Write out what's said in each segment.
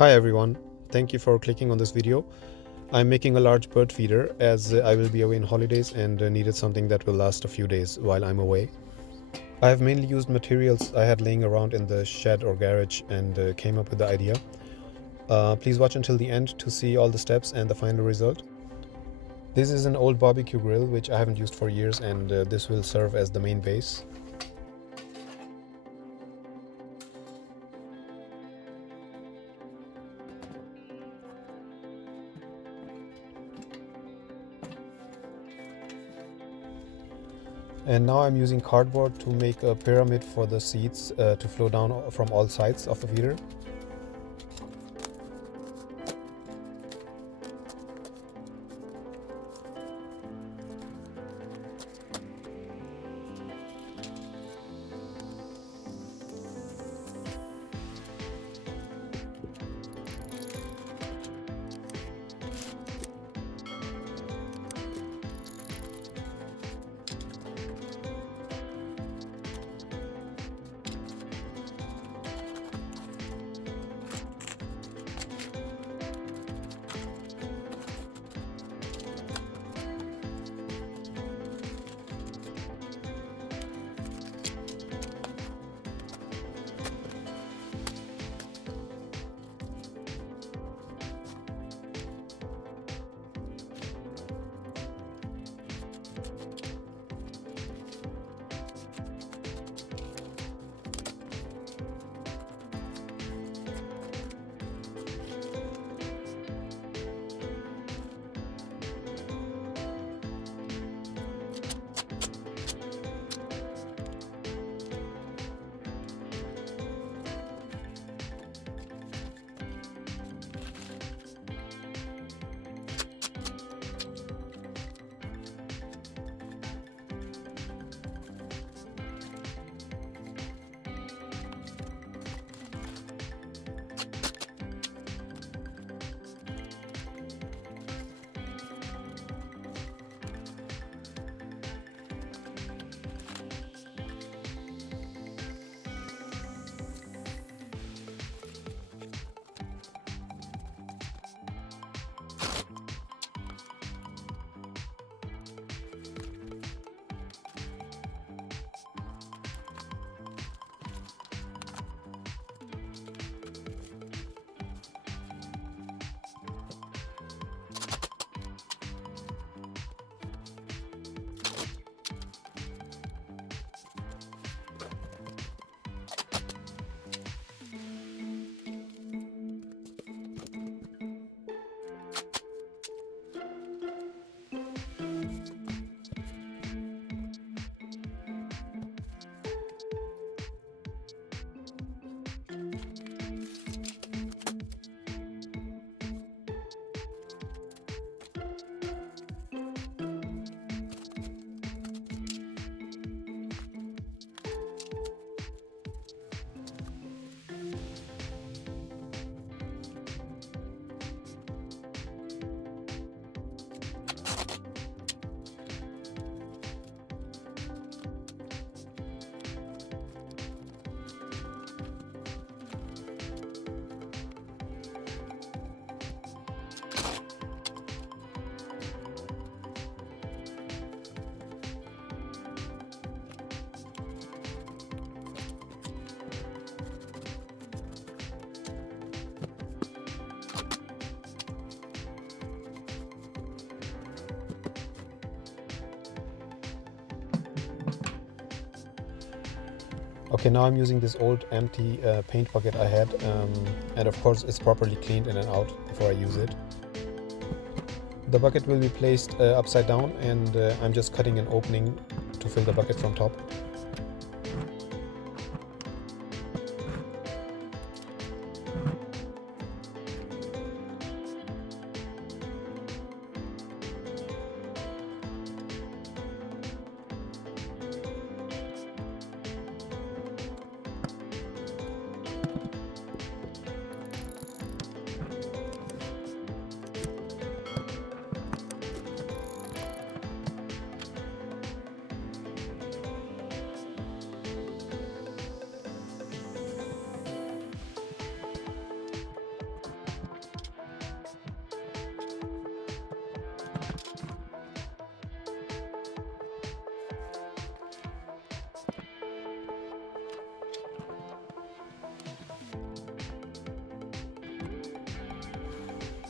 Hi everyone, thank you for clicking on this video. I'm making a large bird feeder as I will be away on holidays and needed something that will last a few days while I'm away. I have mainly used materials I had laying around in the shed or garage and came up with the idea. Please watch until the end to see all the steps and the final result. This is an old barbecue grill which I haven't used for years, and this will serve as the main base. And now I'm using cardboard to make a pyramid for the seeds to flow down from all sides of the feeder. Okay, now I'm using this old empty paint bucket I had, and of course it's properly cleaned in and out before I use it. The bucket will be placed upside down, and I'm just cutting an opening to fill the bucket from top.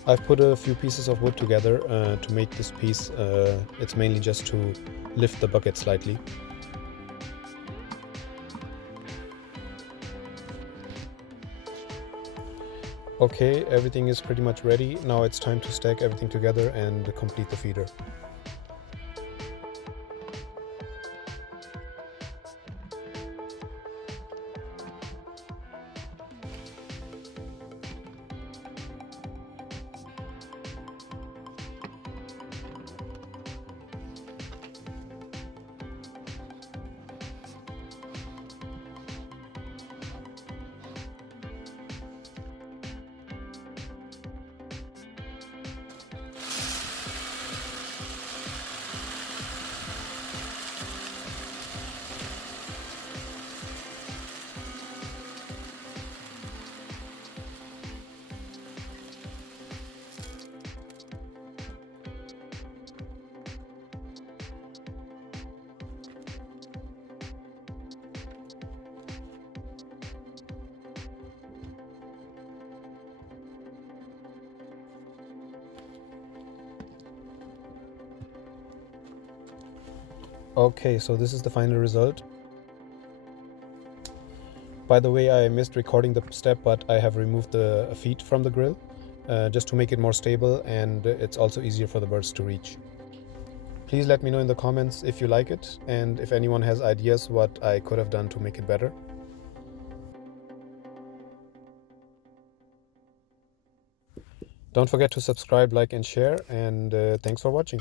I've put a few pieces of wood together to make this piece. It's mainly just to lift the bucket slightly. Okay, everything is pretty much ready. Now it's time to stack everything together and complete the feeder. Okay, so this is the final result. By the way, I missed recording the step, but I have removed the feet from the grill just to make it more stable, and it's also easier for the birds to reach. Please let me know in the comments if you like it and if anyone has ideas what I could have done to make it better. Don't forget to subscribe, like and share, and thanks for watching.